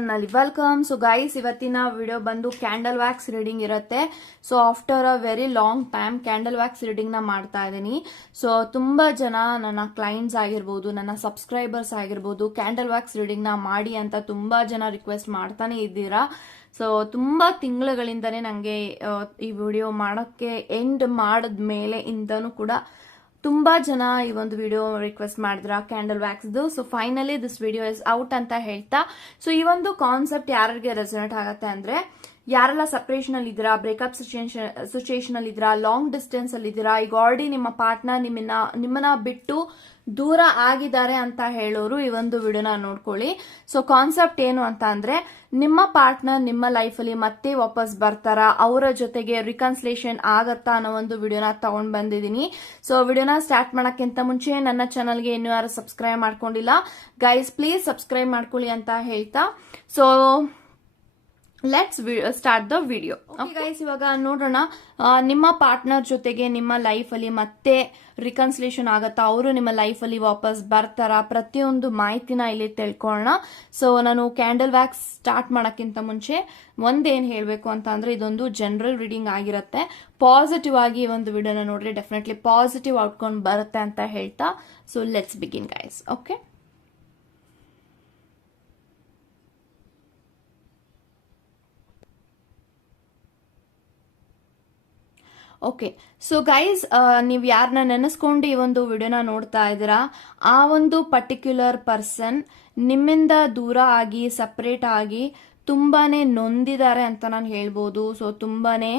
ಚಾನಲ್ನಲ್ಲಿ welcome. So guys, ಇವತ್ತಿನ video ಬಂದು ಕ್ಯಾಂಡಲ್ ವ್ಯಾಕ್ಸ್ ರೀಡಿಂಗ್ ಇರುತ್ತೆ. So after a very long time candle wax reading ನ ಮಾಡ್ತಾ ಇದ್ದೀನಿ. ಸೊ ತುಂಬಾ ಜನ ನನ್ನ ಕ್ಲೈಂಟ್ಸ್ ಆಗಿರ್ಬೋದು, ನನ್ನ ಸಬ್ಸ್ಕ್ರೈಬರ್ಸ್ ಆಗಿರ್ಬೋದು, ಕ್ಯಾಂಡಲ್ ವ್ಯಾಕ್ಸ್ ರೀಡಿಂಗ್ ನ ಮಾಡಿ ಅಂತ ತುಂಬಾ ಜನ ರಿಕ್ವೆಸ್ಟ್ ಮಾಡ್ತಾನೆ ಇದ್ದೀರಾ. ಸೊ ತುಂಬಾ ತಿಂಗಳುಗಳಿಂದನೇ ನಂಗೆ ಈ ವಿಡಿಯೋ ಮಾಡೋಕ್ಕೆ ಎಂಡ್ ಮಾಡಿದ್ಮೇಲೆ ಇಂದನೂ ಕೂಡ ತುಂಬಾ ಜನ ಈ ಒಂದು ವಿಡಿಯೋ ರಿಕ್ವೆಸ್ಟ್ ಮಾಡಿದ್ರ ಕ್ಯಾಂಡಲ್ ವ್ಯಾಕ್ಸ್ದು. So finally this video is out ಅಂತ ಹೇಳ್ತಾ, ಸೊ ಈ ಒಂದು ಕಾನ್ಸೆಪ್ಟ್ ಯಾರಿಗೆ ರೆಸನೇಟ್ ಆಗತ್ತೆ ಅಂದ್ರೆ, ಯಾರೆಲ್ಲ ಸಪರೇಷನ್ ಅಲ್ಲಿ ಇದ್ದೀರಾ, ಬ್ರೇಕಪ್ ಸಿಚುಯೇಷನ್ ಅಲ್ಲಿ ಇದ್ದೀರಾ, ಲಾಂಗ್ ಡಿಸ್ಟೆನ್ಸ್ ಅಲ್ಲಿ ಇದ್ದೀರಾ, ಈಗ ಆಲ್ರೆಡಿ ನಿಮ್ಮ ಪಾರ್ಟ್ನರ್ ನಿಮ್ಮನ್ನ ಬಿಟ್ಟು ದೂರ ಆಗಿದ್ದಾರೆ ಅಂತ ಹೇಳೋರು ಈ ಒಂದು ವಿಡಿಯೋನ ನೋಡ್ಕೊಳ್ಳಿ. ಸೊ ಕಾನ್ಸೆಪ್ಟ್ ಏನು ಅಂತ ಅಂದ್ರೆ, ನಿಮ್ಮ ಪಾರ್ಟ್ನರ್ ನಿಮ್ಮ ಲೈಫ್ ಅಲ್ಲಿ ಮತ್ತೆ ವಾಪಸ್ ಬರ್ತಾರ, ಅವರ ಜೊತೆಗೆ ರಿಕನ್ಸಿಲೇಷನ್ ಆಗತ್ತಾ ಅನ್ನೋ ಒಂದು ವಿಡಿಯೋನ ತಗೊಂಡ್ ಬಂದಿದ್ದೀನಿ. ಸೊ ವಿಡಿಯೋನ ಸ್ಟಾರ್ಟ್ ಮಾಡಕ್ಕಿಂತ ಮುಂಚೆ ನನ್ನ ಚಾನಲ್ಗೆ ಇನ್ನೂ ಯಾರು ಸಬ್ಸ್ಕ್ರೈಬ್ ಮಾಡ್ಕೊಂಡಿಲ್ಲ, ಗೈಸ್ ಪ್ಲೀಸ್ ಸಬ್ಸ್ಕ್ರೈಬ್ ಮಾಡ್ಕೊಳ್ಳಿ ಅಂತ ಹೇಳ್ತಾ, so let's start the video. Guys, ಇವಾಗ ನೋಡೋಣ, ನಿಮ್ಮ ಪಾರ್ಟ್ನರ್ ಜೊತೆಗೆ ನಿಮ್ಮ ಲೈಫ್ ಅಲ್ಲಿ ಮತ್ತೆ ರಿಕನ್ಸಿಲೇಷನ್ ಆಗತ್ತಾ, ಅವರು ನಿಮ್ಮ ಲೈಫ್ ಅಲ್ಲಿ ವಾಪಸ್ ಬರ್ತಾರ, ಪ್ರತಿಯೊಂದು ಮಾಹಿತಿನ ಇಲ್ಲಿ ತಿಳ್ಕೊಳ್ಳೋಣ. ಸೊ ನಾನು ಕ್ಯಾಂಡಲ್ ವ್ಯಾಕ್ಸ್ ಸ್ಟಾರ್ಟ್ ಮಾಡಕ್ಕಿಂತ ಮುಂಚೆ ಒಂದೇನ್ ಹೇಳ್ಬೇಕು ಅಂತ ಅಂದ್ರೆ, ಇದೊಂದು ಜನರಲ್ ರೀಡಿಂಗ್ ಆಗಿರುತ್ತೆ. ಪಾಸಿಟಿವ್ ಆಗಿ ಒಂದು ವಿಡಿಯೋನ ನೋಡ್ರಿ, ಡೆಫಿನೆಟ್ಲಿ ಪಾಸಿಟಿವ್ ಔಟ್ಕಮ್ ಬರುತ್ತೆ ಅಂತ ಹೇಳ್ತಾ, so let's begin guys. Okay, okay. So guys, ನೀವು ಯಾರನ್ನ ನೆನೆಸ್ಕೊಂಡು ಈ ಒಂದು ವಿಡಿಯೋನ ನೋಡ್ತಾ ಇದ್ದೀರಾ, ಆ ಒಂದು ಪರ್ಟಿಕ್ಯುಲರ್ ಪರ್ಸನ್ ನಿಮ್ಮಿಂದ ದೂರ ಆಗಿ ಸಪರೇಟ್ ಆಗಿ ತುಂಬಾನೇ ನೊಂದಿದ್ದಾರೆ ಅಂತ ನಾನು ಹೇಳ್ಬೋದು. ಸೊ ತುಂಬಾನೇ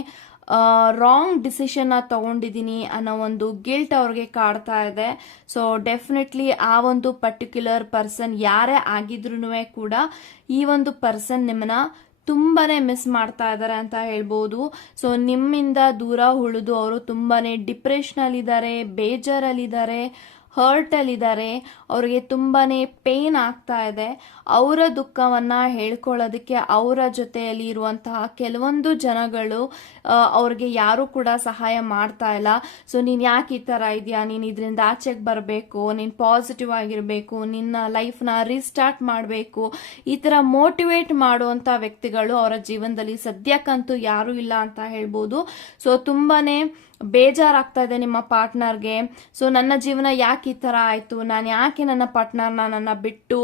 ರಾಂಗ್ ಡಿಸಿಷನ್ ತಗೊಂಡಿದ್ದೀನಿ ಅನ್ನೋ ಒಂದು ಗಿಲ್ಟ್ ಅವ್ರಿಗೆ ಕಾಡ್ತಾ ಇದೆ. ಸೊ ಡೆಫಿನೆಟ್ಲಿ ಆ ಒಂದು ಪರ್ಟಿಕ್ಯುಲರ್ ಪರ್ಸನ್ ಯಾರೇ ಆಗಿದ್ರು ಕೂಡ ಈ ಒಂದು ಪರ್ಸನ್ ನಿಮ್ಮನ್ನ ತುಂಬಾನೇ ಮಿಸ್ ಮಾಡ್ತಾ ಇದ್ದಾರೆ ಅಂತ ಹೇಳ್ಬೋದು. ಸೊ ನಿಮ್ಮಿಂದ ದೂರ ಉಳಿದು ಅವರು ತುಂಬಾನೇ ಡಿಪ್ರೆಷನ್ ಅಲ್ಲಿದ್ದಾರೆ, ಬೇಜಾರಲ್ಲಿದ್ದಾರೆ, ಹರ್ಟ್ ಅಲ್ಲಿದ್ದಾರೆ, ಅವ್ರಿಗೆ ತುಂಬಾನೇ ಪೇನ್ ಆಗ್ತಾ ಇದೆ. ಅವರ ದುಃಖವನ್ನ ಹೇಳ್ಕೊಳ್ಳೋದಕ್ಕೆ ಅವರ ಜೊತೆಯಲ್ಲಿ ಇರುವಂತಹ ಕೆಲವೊಂದು ಜನಗಳು ಅವ್ರಿಗೆ ಯಾರು ಕೂಡ ಸಹಾಯ ಮಾಡ್ತಾ ಇಲ್ಲ. ಸೊ ನೀನ್ ಯಾಕೆ ಈ ತರ ಇದೆಯಾ, ನೀನ್ ಇದರಿಂದ ಆಚೆಗೆ ಬರಬೇಕು, ನೀನ್ ಪಾಸಿಟಿವ್ ಆಗಿರ್ಬೇಕು, ನಿನ್ನ ಲೈಫ್ನ ರೀಸ್ಟಾರ್ಟ್ ಮಾಡಬೇಕು, ಈ ತರ ಮೋಟಿವೇಟ್ ಮಾಡುವಂತ ವ್ಯಕ್ತಿಗಳು ಅವರ ಜೀವನದಲ್ಲಿ ಸದ್ಯಕ್ಕಂತೂ ಯಾರು ಇಲ್ಲ ಅಂತ ಹೇಳ್ಬೋದು. ಸೊ ತುಂಬಾನೇ ಬೇಜಾರಾಗ್ತಾ ಇದೆ ನಿಮ್ಮ ಪಾರ್ಟ್ನರ್ಗೆ. ಸೊ ನನ್ನ ಜೀವನ ಯಾಕೆ ಈ ತರ ಆಯ್ತು, ನಾನು ಯಾಕೆ ನನ್ನ ಪಾರ್ಟ್ನರ್ನ ನನ್ನ ಬಿಟ್ಟು,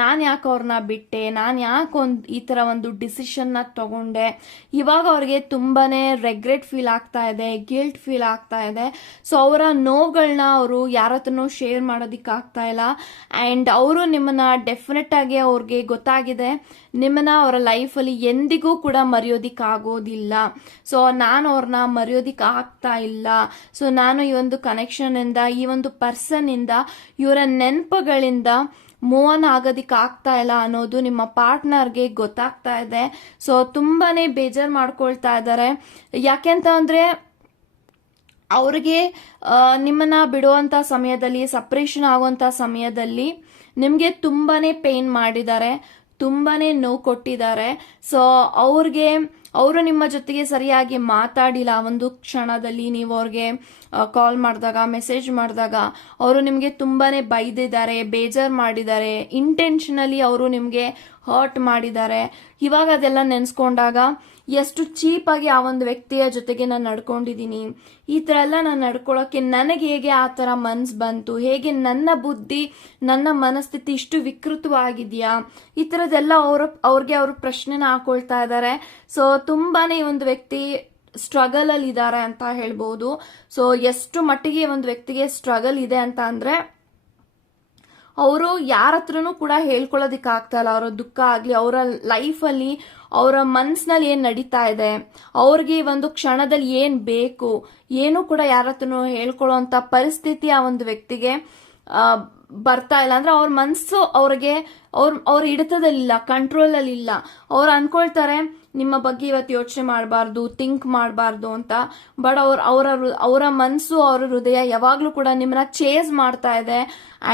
ನಾನು ಯಾಕೆ ಅವ್ರನ್ನ ಬಿಟ್ಟೆ, ನಾನು ಯಾಕೆ ಈ ತರ ಒಂದು ಡಿಸಿಷನ್ ನ ತಗೊಂಡೆ. ಇವಾಗ ಅವ್ರಿಗೆ ತುಂಬಾನೇ ರೆಗ್ರೆಟ್ ಫೀಲ್ ಆಗ್ತಾ ಇದೆ, ಗಿಲ್ಟ್ ಫೀಲ್ ಆಗ್ತಾ ಇದೆ. ಸೊ ಅವರ ನೋವುಗಳನ್ನ ಅವರು ಯಾರ ಹತ್ರನೂ ಶೇರ್ ಮಾಡೋದಿಕ್ ಆಗ್ತಾ ಇಲ್ಲ. ಅಂಡ್ ಅವರು ನಿಮ್ಮನ್ನ ಡೆಫಿನೆಟ್ ಆಗಿ ಅವ್ರಿಗೆ ಗೊತ್ತಾಗಿದೆ, ನಿಮ್ಮನ್ನ ಅವರ ಲೈಫಲ್ಲಿ ಎಂದಿಗೂ ಕೂಡ ಮರೆಯೋದಿಕ್ ಆಗೋದಿಲ್ಲ. ಸೊ ನಾನು ಅವ್ರನ್ನ ಮರೆಯೋದಿಕ್ ಆಗ್ತಾ ಇಲ್ಲ. ಸೊ ನಾನು ಈ ಒಂದು ಕನೆಕ್ಷನ್ ಇಂದ, ಈ ಒಂದು ಪರ್ಸನ್ ಇಂದ, ಇವರ ನೆನಪುಗಳಿಂದ ಮೂವ್ ಆನ್ ಆಗೋದಿಕ್ ಆಗ್ತಾ ಇಲ್ಲ ಅನ್ನೋದು ನಿಮ್ಮ ಪಾರ್ಟ್ನರ್ಗೆ ಗೊತ್ತಾಗ್ತಾ ಇದೆ. ಸೊ ತುಂಬಾನೇ ಬೇಜಾರ್ ಮಾಡ್ಕೊಳ್ತಾ ಇದ್ದಾರೆ. ಯಾಕೆಂತ ಅಂದ್ರೆ, ಅವ್ರಿಗೆ ನಿಮ್ಮನ್ನ ಬಿಡುವಂತ ಸಮಯದಲ್ಲಿ, ಸಪ್ರೇಷನ್ ಆಗುವಂತ ಸಮಯದಲ್ಲಿ ನಿಮ್ಗೆ ತುಂಬಾನೇ ಪೇನ್ ಮಾಡಿದ್ದಾರೆ, ತುಂಬಾನೇ ನೋವು ಕೊಟ್ಟಿದ್ದಾರೆ. ಸೊ ಅವರು ನಿಮ್ಮ ಜೊತೆಗೆ ಸರಿಯಾಗಿ ಮಾತಾಡಿಲ್ಲ. ಒಂದು ಕ್ಷಣದಲ್ಲಿ ನೀವು ಅವ್ರಿಗೆ ಕಾಲ್ ಮಾಡಿದಾಗ, ಮೆಸೇಜ್ ಮಾಡಿದಾಗ ಅವರು ನಿಮಗೆ ತುಂಬಾನೇ ಬೈದಿದ್ದಾರೆ, ಬೇಜಾರ್ ಮಾಡಿದ್ದಾರೆ, ಇಂಟೆನ್ಷನಲಿ ಅವರು ನಿಮ್ಗೆ ಹರ್ಟ್ ಮಾಡಿದ್ದಾರೆ. ಇವಾಗ ಅದೆಲ್ಲ ನೆನ್ಸ್ಕೊಂಡಾಗ ಎಷ್ಟು ಚೀಪ್ ಆಗಿ ಆ ಒಂದು ವ್ಯಕ್ತಿಯ ಜೊತೆಗೆ ನಾನು ನಡ್ಕೊಂಡಿದ್ದೀನಿ, ಈ ತರ ಎಲ್ಲ ನಾನು ನಡ್ಕೊಳ್ಳೋಕೆ ನನಗೆ ಹೇಗೆ ಆ ತರ ಮನ್ಸ್ ಬಂತು, ಹೇಗೆ ನನ್ನ ಬುದ್ಧಿ, ನನ್ನ ಮನಸ್ಥಿತಿ ಇಷ್ಟು ವಿಕೃತವಾಗಿದೆಯಾ, ಈ ತರದೆಲ್ಲ ಅವ್ರಿಗೆ ಅವರು ಪ್ರಶ್ನೆನ ಹಾಕೊಳ್ತಾ ಇದ್ದಾರೆ. ಸೊ ತುಂಬಾನೇ ಈ ಒಂದು ವ್ಯಕ್ತಿ ಸ್ಟ್ರಗಲ್ ಅಲ್ಲಿ ಇದ್ದಾರೆ ಅಂತ ಹೇಳ್ಬಹುದು. ಸೊ ಎಷ್ಟು ಮಟ್ಟಿಗೆ ಒಂದು ವ್ಯಕ್ತಿಗೆ ಸ್ಟ್ರಗಲ್ ಇದೆ ಅಂತ ಅಂದ್ರೆ, ಅವರು ಯಾರ ಹತ್ರನೂ ಕೂಡ ಹೇಳ್ಕೊಳ್ಳೋದಿಕ್ ಆಗ್ತಾ ಇಲ್ಲ. ಅವರ ದುಃಖ ಆಗ್ಲಿ, ಅವರ ಲೈಫ್ ಅಲ್ಲಿ, ಅವರ ಮನ್ಸಿನಲ್ಲಿ ಏನ್ ನಡೀತಾ ಇದೆ, ಅವ್ರಿಗೆ ಒಂದು ಕ್ಷಣದಲ್ಲಿ ಏನ್ ಬೇಕು, ಏನು ಕೂಡ ಯಾರ ಹತ್ರನೂ ಹೇಳ್ಕೊಳ್ಳುವಂತ ಪರಿಸ್ಥಿತಿ ಆ ಒಂದು ವ್ಯಕ್ತಿಗೆ ಬರ್ತಾ ಇಲ್ಲ. ಅಂದ್ರೆ ಅವ್ರ ಮನ್ಸು ಅವ್ರಿಗೆ ಅವ್ರ ಹಿಡಿತದಲ್ಲಿಲ್ಲ, ಕಂಟ್ರೋಲ್ ಅಲ್ಲಿ ಇಲ್ಲ. ಅವ್ರು ಅನ್ಕೊಳ್ತಾರೆ ನಿಮ್ಮ ಬಗ್ಗೆ ಇವತ್ತು ಯೋಚನೆ ಮಾಡಬಾರ್ದು, ಥಿಂಕ್ ಮಾಡಬಾರ್ದು ಅಂತ. ಬಟ್ ಅವರ ಮನ್ಸು, ಅವರ ಹೃದಯ ಯಾವಾಗ್ಲೂ ಕೂಡ ನಿಮ್ಮನ್ನ ಚೇಸ್ ಮಾಡ್ತಾ ಇದೆ.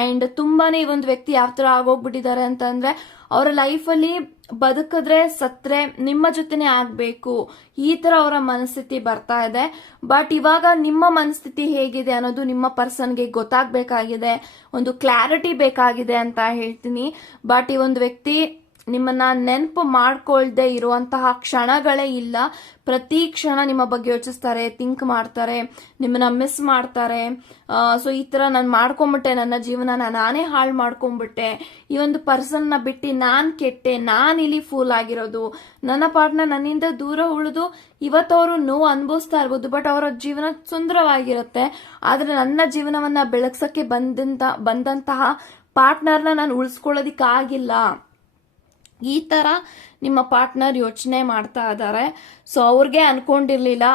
ಅಂಡ್ ತುಂಬಾನೇ ಈ ಒಂದು ವ್ಯಕ್ತಿ ಯಾವ ತರ ಆಗೋಗ್ಬಿಟ್ಟಿದ್ದಾರೆ ಅಂತಂದ್ರೆ, ಅವರ ಲೈಫಲ್ಲಿ ಬದುಕಿದ್ರೆ ಸತ್ರೆ ನಿಮ್ಮ ಜೊತೆನೆ ಆಗ್ಬೇಕು, ಈ ತರ ಅವರ ಮನಸ್ಥಿತಿ ಬರ್ತಾ ಇದೆ. ಬಟ್ ಇವಾಗ ನಿಮ್ಮ ಮನಸ್ಥಿತಿ ಹೇಗಿದೆ ಅನ್ನೋದು ನಿಮ್ಮ ಪರ್ಸನ್ಗೆ ಗೊತ್ತಾಗ್ಬೇಕಾಗಿದೆ, ಒಂದು ಕ್ಲಾರಿಟಿ ಬೇಕಾಗಿದೆ ಅಂತ ಹೇಳ್ತೀನಿ. ಬಟ್ ಈ ಒಂದು ವ್ಯಕ್ತಿ ನಿಮ್ಮನ್ನ ನೆನಪು ಮಾಡ್ಕೊಳ್ದೆ ಇರುವಂತಹ ಕ್ಷಣಗಳೇ ಇಲ್ಲ. ಪ್ರತಿ ಕ್ಷಣ ನಿಮ್ಮ ಬಗ್ಗೆ ಯೋಚಿಸ್ತಾರೆ, ಥಿಂಕ್ ಮಾಡ್ತಾರೆ, ನಿಮ್ಮನ್ನ ಮಿಸ್ ಮಾಡ್ತಾರೆ. ಸೊ ಈ ತರ ನಾನು ಮಾಡ್ಕೊಂಡ್ಬಿಟ್ಟೆ, ನನ್ನ ಜೀವನ ನಾನೇ ಹಾಳು ಮಾಡ್ಕೊಂಡ್ಬಿಟ್ಟೆ, ಈ ಒಂದು ಪರ್ಸನ್ನ ಬಿಟ್ಟು ನಾನ್ ಕೆಟ್ಟೆ, ನಾನ್ ಇಲ್ಲಿ ಫೂಲ್ ಆಗಿರೋದು, ನನ್ನ ಪಾರ್ಟ್ನರ್ ನನ್ನಿಂದ ದೂರ ಉಳಿದು ಇವತ್ತವರು ನೋವು ಅನುಭವಿಸ್ತಾ ಇರ್ಬೋದು, ಬಟ್ ಅವರ ಜೀವನ ಸುಂದರವಾಗಿರುತ್ತೆ. ಆದ್ರೆ ನನ್ನ ಜೀವನವನ್ನ ಬೆಳಗ್ಸಕ್ಕೆ ಬಂದಂತಹ ಪಾರ್ಟ್ನರ್ನ ನಾನು ಉಳಿಸ್ಕೊಳ್ಳೋದಿಕ್ಕಾಗಿಲ್ಲ. ಈ ತರ ನಿಮ್ಮ ಪಾರ್ಟ್ನರ್ ಯೋಚನೆ ಮಾಡ್ತಾ ಇದ್ದಾರೆ. ಸೊ ಅವ್ರಿಗೆ ಅನ್ಕೊಂಡಿರ್ಲಿಲ್ಲ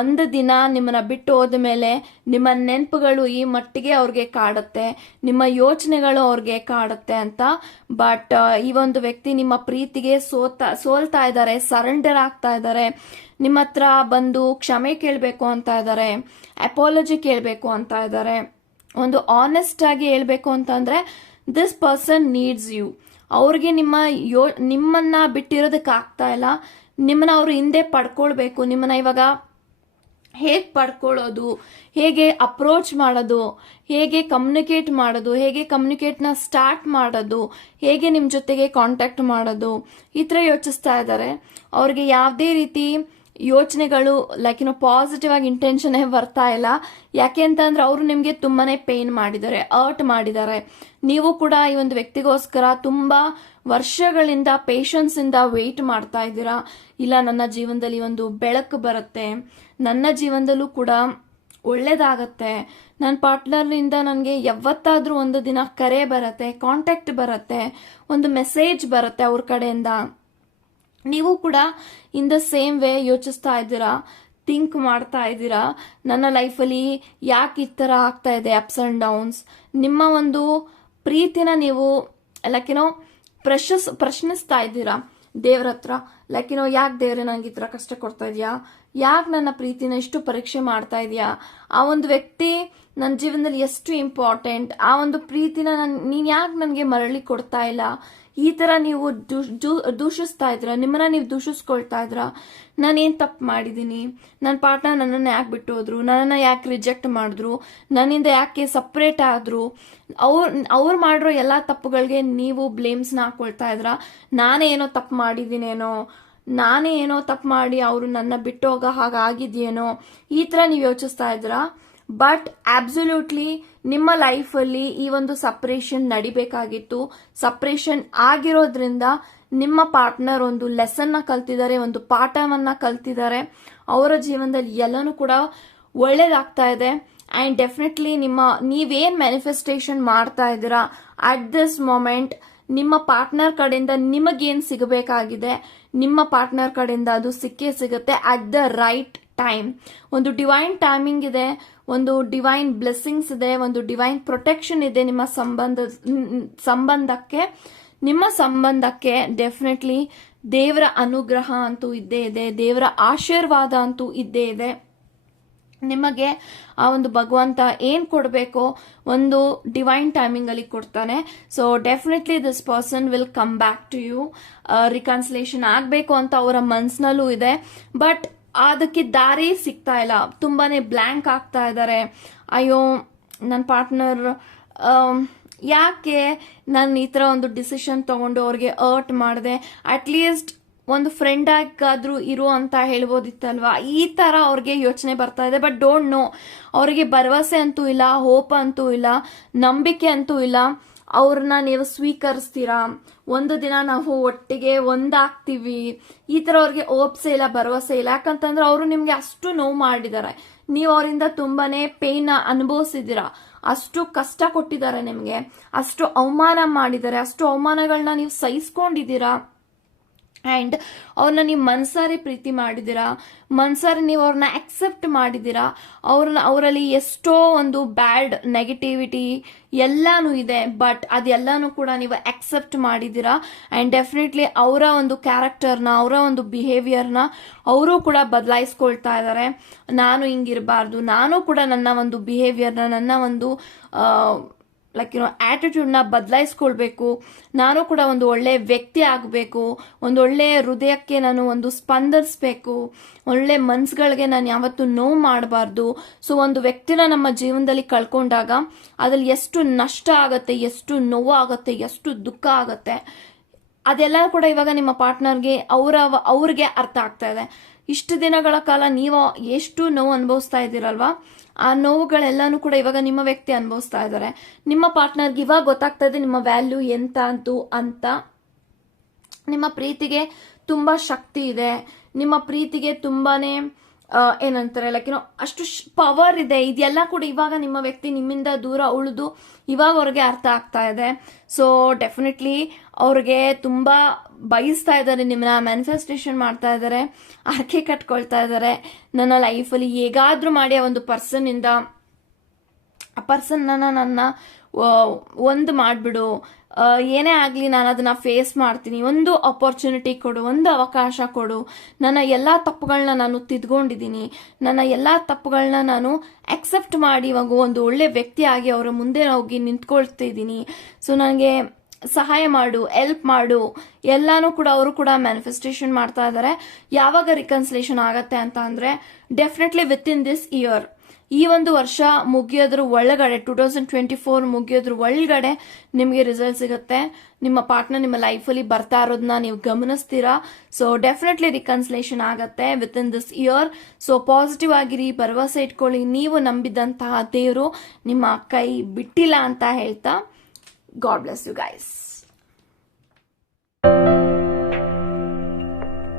ಒಂದು ದಿನ ನಿಮ್ಮನ್ನ ಬಿಟ್ಟು ಹೋದ್ಮೇಲೆ ನಿಮ್ಮ ನೆನಪುಗಳು ಈ ಮಟ್ಟಿಗೆ ಅವ್ರಿಗೆ ಕಾಡುತ್ತೆ, ನಿಮ್ಮ ಯೋಚನೆಗಳು ಅವ್ರಿಗೆ ಕಾಡುತ್ತೆ ಅಂತ. ಬಟ್ ಈ ಒಂದು ವ್ಯಕ್ತಿ ನಿಮ್ಮ ಪ್ರೀತಿಗೆ ಸೋಲ್ತಾ ಇದ್ದಾರೆ, ಸರೆಂಡರ್ ಆಗ್ತಾ ಇದ್ದಾರೆ, ನಿಮ್ಮ ಹತ್ರ ಬಂದು ಕ್ಷಮೆ ಕೇಳಬೇಕು ಅಂತ ಇದ್ದಾರೆ, ಅಪಾಲಜಿ ಕೇಳಬೇಕು ಅಂತ ಇದ್ದಾರೆ. ಒಂದು ಆನೆಸ್ಟ್ ಆಗಿ ಹೇಳ್ಬೇಕು ಅಂತಂದ್ರೆ ದಿಸ್ ಪರ್ಸನ್ ನೀಡ್ಸ್ ಯು. ಅವ್ರಿಗೆ ನಿಮ್ಮನ್ನ ಬಿಟ್ಟಿರೋದಕ್ಕೆ ಆಗ್ತಾ ಇಲ್ಲ, ನಿಮ್ಮನ್ನ ಅವ್ರು ಹಿಂದೆ ಪಡ್ಕೊಳ್ಬೇಕು. ನಿಮ್ಮನ್ನ ಇವಾಗ ಹೇಗೆ ಪಡ್ಕೊಳ್ಳೋದು, ಹೇಗೆ ಅಪ್ರೋಚ್ ಮಾಡೋದು, ಹೇಗೆ ಕಮ್ಯುನಿಕೇಟ್ ಮಾಡೋದು, ಹೇಗೆ ಕಮ್ಯುನಿಕೇಟ್ನ ಸ್ಟಾರ್ಟ್ ಮಾಡೋದು, ಹೇಗೆ ನಿಮ್ಮ ಜೊತೆಗೆ ಕಾಂಟ್ಯಾಕ್ಟ್ ಮಾಡೋದು, ಈ ಥರ ಯೋಚಿಸ್ತಾ ಇದ್ದಾರೆ. ಅವ್ರಿಗೆ ಯಾವುದೇ ರೀತಿ ಯೋಚನೆಗಳು ಲೈಕ್ ಪಾಸಿಟಿವ್ ಆಗಿ ಇಂಟೆನ್ಷನ್ ಬರ್ತಾ ಇಲ್ಲ. ಯಾಕೆ ಅಂತಂದ್ರೆ ಅವರು ನಿಮ್ಗೆ ತುಂಬಾನೇ ಪೇನ್ ಮಾಡಿದ್ದಾರೆ, ಹರ್ಟ್ ಮಾಡಿದ್ದಾರೆ. ನೀವು ಕೂಡ ಈ ಒಂದು ವ್ಯಕ್ತಿಗೋಸ್ಕರ ತುಂಬಾ ವರ್ಷಗಳಿಂದ ಪೇಷನ್ಸ್ ಇಂದ ವೇಟ್ ಮಾಡ್ತಾ ಇದ್ದೀರಾ. ಇಲ್ಲ, ನನ್ನ ಜೀವನದಲ್ಲಿ ಒಂದು ಬೆಳಕು ಬರುತ್ತೆ, ನನ್ನ ಜೀವನದಲ್ಲೂ ಕೂಡ ಒಳ್ಳೇದಾಗತ್ತೆ, ನನ್ನ ಪಾರ್ಟ್ನರ್ನಿಂದ ನನಗೆ ಯಾವತ್ತಾದ್ರೂ ಒಂದು ದಿನ ಕರೆ ಬರುತ್ತೆ, ಕಾಂಟ್ಯಾಕ್ಟ್ ಬರುತ್ತೆ, ಒಂದು ಮೆಸೇಜ್ ಬರುತ್ತೆ ಅವ್ರ ಕಡೆಯಿಂದ. ನೀವು ಕೂಡ ಇನ್ ದ ಸೇಮ್ ವೇ ಯೋಚಿಸ್ತಾ ಇದ್ದೀರಾ, ಥಿಂಕ್ ಮಾಡ್ತಾ ಇದ್ದೀರಾ, ನನ್ನ ಲೈಫಲ್ಲಿ ಯಾಕೆ ಈ ಥರ ಆಗ್ತಾ ಇದೆ, ಅಪ್ಸ್ ಅಂಡ್ ಡೌನ್ಸ್. ನಿಮ್ಮ ಒಂದು ಪ್ರೀತಿನ ನೀವು ಲೈಕ್ ಪ್ರಶ್ನಿಸ್ತಾ ಇದ್ದೀರಾ ದೇವ್ರ ಹತ್ರ. ಲೈಕ್ ಯಾಕೆ ದೇವ್ರೆ ನನಗೆ ಈ ಥರ ಕಷ್ಟ ಕೊಡ್ತಾ ಇದೆಯಾ, ಯಾಕೆ ನನ್ನ ಪ್ರೀತಿನ ಇಷ್ಟು ಪರೀಕ್ಷೆ ಮಾಡ್ತಾ ಇದೆಯಾ, ಆ ಒಂದು ವ್ಯಕ್ತಿ ನನ್ನ ಜೀವನದಲ್ಲಿ ಎಷ್ಟು ಇಂಪಾರ್ಟೆಂಟ್, ಆ ಒಂದು ಪ್ರೀತಿನ ನೀನ್ ಯಾಕೆ ನನಗೆ ಮರಳಿ ಕೊಡ್ತಾ ಇಲ್ಲ, ಈ ತರ ನೀವು ದೂಷಿಸ್ತಾ ಇದ್ರ, ನಿಮ್ಮನ್ನ ನೀವು ದೂಷಿಸ್ಕೊಳ್ತಾ ಇದ್ರ. ನಾನೇನ್ ತಪ್ಪು ಮಾಡಿದೀನಿ, ನನ್ನ ಪಾರ್ಟ್ನರ್ ನನ್ನನ್ನ ಯಾಕೆ ಬಿಟ್ಟು ಹೋದ್ರು, ನನ್ನನ್ನ ಯಾಕೆ ರಿಜೆಕ್ಟ್ ಮಾಡಿದ್ರು, ನನ್ನಿಂದ ಯಾಕೆ ಸಪ್ರೇಟ್ ಆದ್ರು, ಅವ್ರು ಮಾಡಿರೋ ಎಲ್ಲಾ ತಪ್ಪುಗಳಿಗೆ ನೀವು ಬ್ಲೇಮ್ಸ್ನ ಹಾಕೊಳ್ತಾ ಇದ್ರ. ನಾನೇ ಏನೋ ತಪ್ಪು ಮಾಡಿದೀನೇನೋ, ನಾನೇ ಏನೋ ತಪ್ಪು ಮಾಡಿ ಅವರು ನನ್ನ ಬಿಟ್ಟೋಗ ಹಾಗಾಗಿದ್ಯೇನೋ, ಈ ತರ ನೀವು ಯೋಚಿಸ್ತಾ ಇದ್ರ. ಬಟ್ ಅಬ್ಸಲ್ಯೂಟ್ಲಿ ನಿಮ್ಮ ಲೈಫಲ್ಲಿ ಈ ಒಂದು ಸಪ್ರೇಷನ್ ನಡಿಬೇಕಾಗಿತ್ತು. ಸಪ್ರೇಷನ್ ಆಗಿರೋದ್ರಿಂದ ನಿಮ್ಮ ಪಾರ್ಟ್ನರ್ ಒಂದು ಲೆಸನ್ನ ಕಲ್ತಿದ್ದಾರೆ, ಒಂದು ಪಾಠವನ್ನ ಕಲ್ತಿದ್ದಾರೆ. ಅವರ ಜೀವನದಲ್ಲಿ ಎಲ್ಲನೂ ಕೂಡ ಒಳ್ಳೇದಾಗ್ತಾ ಇದೆ. ಅಂಡ್ ಡೆಫಿನೆಟ್ಲಿ ನೀವೇನ್ ಮ್ಯಾನಿಫೆಸ್ಟೇಷನ್ ಮಾಡ್ತಾ ಇದ್ದೀರಾ ಅಟ್ ದಿಸ್ ಮೊಮೆಂಟ್, ನಿಮ್ಮ ಪಾರ್ಟ್ನರ್ ಕಡೆಯಿಂದ ನಿಮಗೇನ್ ಸಿಗಬೇಕಾಗಿದೆ, ನಿಮ್ಮ ಪಾರ್ಟ್ನರ್ ಕಡೆಯಿಂದ ಅದು ಸಿಕ್ಕೇ ಸಿಗುತ್ತೆ ಅಟ್ ದ ರೈಟ್ ಟೈಮ್. ಒಂದು ಡಿವೈನ್ ಟೈಮಿಂಗ್ ಇದೆ, ಒಂದು ಡಿವೈನ್ ಬ್ಲೆಸ್ಸಿಂಗ್ಸ್ ಇದೆ, ಒಂದು ಡಿವೈನ್ ಪ್ರೊಟೆಕ್ಷನ್ ಇದೆ ನಿಮ್ಮ ಸಂಬಂಧಕ್ಕೆ. ಡೆಫಿನೆಟ್ಲಿ ದೇವರ ಅನುಗ್ರಹ ಅಂತೂ ಇದ್ದೇ ಇದೆ, ದೇವರ ಆಶೀರ್ವಾದ ಅಂತೂ ಇದ್ದೇ ಇದೆ. ನಿಮಗೆ ಆ ಒಂದು ಭಗವಂತ ಏನ್ ಕೊಡಬೇಕೋ ಒಂದು ಡಿವೈನ್ ಟೈಮಿಂಗ್ ಅಲ್ಲಿ ಕೊಡ್ತಾನೆ. So definitely this person will come back to you. Reconciliation ಆಗ್ಬೇಕು ಅಂತ ಅವರ ಮನ್ಸಿನಲ್ಲೂ ಇದೆ, ಬಟ್ ಅದಕ್ಕೆ ದಾರಿ ಸಿಗ್ತಾ ಇಲ್ಲ, ತುಂಬಾನೇ ಬ್ಲ್ಯಾಂಕ್ ಆಗ್ತಾ ಇದ್ದಾರೆ. ಅಯ್ಯೋ ನನ್ನ ಪಾರ್ಟ್ನರ್ ಯಾಕೆ ನಾನು ಈ ತರ ಒಂದು ಡಿಸಿಷನ್ ತಗೊಂಡು ಅವ್ರಿಗೆ ಹರ್ಟ್ ಮಾಡಿದೆ, ಅಟ್ಲೀಸ್ಟ್ ಒಂದು ಫ್ರೆಂಡ್ ಆಗಾದ್ರೂ ಇರು ಅಂತ ಹೇಳ್ಬೋದಿತ್ತಲ್ವಾ, ಈ ತರ ಅವ್ರಿಗೆ ಯೋಚನೆ ಬರ್ತಾ ಇದೆ. ಬಟ್ ಡೋಂಟ್ ನೋ, ಅವ್ರಿಗೆ ಭರವಸೆ ಅಂತೂ ಇಲ್ಲ, ಹೋಪ್ ಅಂತೂ ಇಲ್ಲ, ನಂಬಿಕೆ ಅಂತೂ ಇಲ್ಲ. ಅವ್ರನ್ನ ನೀವು ಸ್ವೀಕರಿಸ್ತೀರಾ, ಒಂದು ದಿನ ನಾವು ಒಟ್ಟಿಗೆ ಒಂದಾಗ್ತೀವಿ, ಈ ತರ ಅವ್ರಿಗೆ ಹೋಪ್ಸೆ ಇಲ್ಲ, ಭರವಸೆ ಇಲ್ಲ. ಯಾಕಂತಂದ್ರೆ ಅವರು ನಿಮ್ಗೆ ಅಷ್ಟು ನೋವು ಮಾಡಿದ್ದಾರೆ, ನೀವು ಅವರಿಂದ ತುಂಬಾನೇ ಪೇನ್ ಅನುಭವಿಸಿದ್ದೀರಾ, ಅಷ್ಟು ಕಷ್ಟ ಕೊಟ್ಟಿದ್ದಾರೆ ನಿಮ್ಗೆ, ಅಷ್ಟು ಅವಮಾನ ಮಾಡಿದ್ದಾರೆ, ಅಷ್ಟು ಅವಮಾನಗಳನ್ನ ನೀವು ಸಹಿಸ್ಕೊಂಡಿದ್ದೀರಾ. ಅಂಡ್ ಅವ್ರನ್ನ ನೀವು ಮನ್ಸಾರಿ ಪ್ರೀತಿ ಮಾಡಿದ್ದೀರಾ, ಮನ್ಸಾರಿ ನೀವು ಅವ್ರನ್ನ ಅಕ್ಸೆಪ್ಟ್ ಮಾಡಿದ್ದೀರಾ. ಅವರಲ್ಲಿ ಎಷ್ಟೋ ಒಂದು ಬ್ಯಾಡ್ ನೆಗೆಟಿವಿಟಿ ಎಲ್ಲಾನು ಇದೆ, ಬಟ್ ಅದೆಲ್ಲಾನು ಕೂಡ ನೀವು ಅಕ್ಸೆಪ್ಟ್ ಮಾಡಿದ್ದೀರಾ. ಅಂಡ್ ಡೆಫಿನೆಟ್ಲಿ ಅವರ ಒಂದು ಕ್ಯಾರೆಕ್ಟರ್ನ, ಅವರ ಒಂದು ಬಿಹೇವಿಯರ್ನ ಅವರು ಕೂಡ ಬದಲಾಯಿಸ್ಕೊಳ್ತಾ ಇದ್ದಾರೆ. ನಾನು ಹಿಂಗಿರಬಾರ್ದು, ನಾನು ಕೂಡ ನನ್ನ ಒಂದು ಬಿಹೇವಿಯರ್ನ, ನನ್ನ ಒಂದು ಲೈಕ್ ಆಟಿಟ್ಯೂಡ್ನ ಬದಲಾಯಿಸ್ಕೊಳ್ಬೇಕು, ನಾನು ಕೂಡ ಒಂದು ಒಳ್ಳೆ ವ್ಯಕ್ತಿ ಆಗಬೇಕು, ಒಂದು ಒಳ್ಳೆ ಹೃದಯಕ್ಕೆ ನಾನು ಒಂದು ಸ್ಪಂದಿಸಬೇಕು, ಒಳ್ಳೆ ಮನ್ಸುಗಳಿಗೆ ನಾನು ಯಾವತ್ತೂ ನೋವು ಮಾಡಬಾರ್ದು. ಸೊ ಒಂದು ವ್ಯಕ್ತಿನ ನಮ್ಮ ಜೀವನದಲ್ಲಿ ಕಳ್ಕೊಂಡಾಗ ಅದ್ರಲ್ಲಿ ಎಷ್ಟು ನಷ್ಟ ಆಗತ್ತೆ, ಎಷ್ಟು ನೋವು ಆಗತ್ತೆ, ಎಷ್ಟು ದುಃಖ ಆಗತ್ತೆ. ಅದೆಲ್ಲ ಕೂಡ ಇವಾಗ ನಿಮ್ಮ ಪಾರ್ಟ್ನರ್ಗೆ ಅವ್ರಿಗೆ ಅರ್ಥ ಆಗ್ತಾ ಇದೆ. ಇಷ್ಟು ದಿನಗಳ ಕಾಲ ನೀವು ಎಷ್ಟು ನೋವು ಅನುಭವಿಸ್ತಾ ಇದ್ದೀರಲ್ವಾ, ಆ ನೋವುಗಳೆಲ್ಲಾನು ಕೂಡ ಇವಾಗ ನಿಮ್ಮ ವ್ಯಕ್ತಿ ಅನುಭವಿಸ್ತಾ ಇದ್ದಾರೆ. ನಿಮ್ಮ ಪಾರ್ಟ್ನರ್ಗೆ ಇವಾಗ ಗೊತ್ತಾಗ್ತಾ ಇದೆ ನಿಮ್ಮ ವ್ಯಾಲ್ಯೂ ಎಂತ ಅಂತ. ನಿಮ್ಮ ಪ್ರೀತಿಗೆ ತುಂಬಾ ಶಕ್ತಿ ಇದೆ, ನಿಮ್ಮ ಪ್ರೀತಿಗೆ ತುಂಬಾನೇ ಏನಂತಾರೆ ಲೈಕ್ ಅಷ್ಟು ಪವರ್ ಇದೆ. ಇದೆಲ್ಲ ಕೂಡ ಇವಾಗ ನಿಮ್ಮ ವ್ಯಕ್ತಿ ನಿಮ್ಮಿಂದ ದೂರ ಉಳಿದು ಇವಾಗ ಅವ್ರಿಗೆ ಅರ್ಥ ಆಗ್ತಾ ಇದೆ. ಸೊ ಡೆಫಿನೆಟ್ಲಿ ಅವ್ರಿಗೆ ತುಂಬಾ ಬಯಸ್ತಾ ಇದ್ದಾರೆ, ನಿಮ್ಮನ್ನ ಮ್ಯಾನಿಫೆಸ್ಟೇಷನ್ ಮಾಡ್ತಾ ಇದ್ದಾರೆ, ಆರ್ಕೆ ಕಟ್ಕೊಳ್ತಾ ಇದ್ದಾರೆ. ನನ್ನ ಲೈಫಲ್ಲಿ ಹೇಗಾದ್ರೂ ಮಾಡಿ ಆ ಒಂದು ಆ ಪರ್ಸನ್ ನನ್ನ ಒಂದು ಮಾಡಿಬಿಡು, ಏನೇ ಆಗಲಿ ನಾನು ಅದನ್ನ ಫೇಸ್ ಮಾಡ್ತೀನಿ, ಒಂದು ಅಪರ್ಚುನಿಟಿ ಕೊಡು, ಒಂದು ಅವಕಾಶ ಕೊಡು, ನನ್ನ ಎಲ್ಲ ತಪ್ಪುಗಳನ್ನ ನಾನು ತಿದ್ಕೊಂಡಿದ್ದೀನಿ, ನನ್ನ ಎಲ್ಲ ತಪ್ಪುಗಳನ್ನ ನಾನು ಅಕ್ಸೆಪ್ಟ್ ಮಾಡಿ ಇವಾಗ ಒಂದು ಒಳ್ಳೆ ವ್ಯಕ್ತಿಯಾಗಿ ಅವರ ಮುಂದೆ ಹೋಗಿ ನಿಂತ್ಕೊಳ್ತಿದ್ದೀನಿ. ಸೊ ನನಗೆ ಸಹಾಯ ಮಾಡು, ಹೆಲ್ಪ್ ಮಾಡು, ಎಲ್ಲಾನು ಕೂಡ ಅವರು ಕೂಡ ಮ್ಯಾನಿಫೆಸ್ಟೇಷನ್ ಮಾಡ್ತಾ ಇದ್ದಾರೆ. ಯಾವಾಗ ರಿಕನ್ಸಿಲೇಷನ್ ಆಗತ್ತೆ ಅಂತ ಅಂದ್ರೆ definitely with in this year, ಈ ಒಂದು ವರ್ಷ ಮುಗಿಯೋದ್ರ ಒಳಗಡೆ 2024 ಮುಗಿಯೋದ್ರ ಒಳಗಡೆ ನಿಮಗೆ ರಿಸಲ್ಟ್ ಸಿಗುತ್ತೆ. ನಿಮ್ಮ ಪಾರ್ಟ್ನರ್ ನಿಮ್ಮ ಲೈಫಲ್ಲಿ ಬರ್ತಾ ಇರೋದನ್ನ ನೀವು ಗಮನಿಸ್ತೀರಾ. ಸೊ ಡೆಫಿನೆಟ್ಲಿ ರಿಕನ್ಸಿಲೇಷನ್ ಆಗತ್ತೆ with in this year. So positive ಆಗಿರಿ, ಭರವಸೆ ಇಟ್ಕೊಳ್ಳಿ. ನೀವು ನಂಬಿದಂತಹ ದೇವರು ನಿಮ್ಮ ಕೈ ಬಿಟ್ಟಿಲ್ಲ ಅಂತ ಹೇಳ್ತಾ, ಗಾಡ್ ಬ್ಲೆಸ್ ಯು ಗೈಸ್.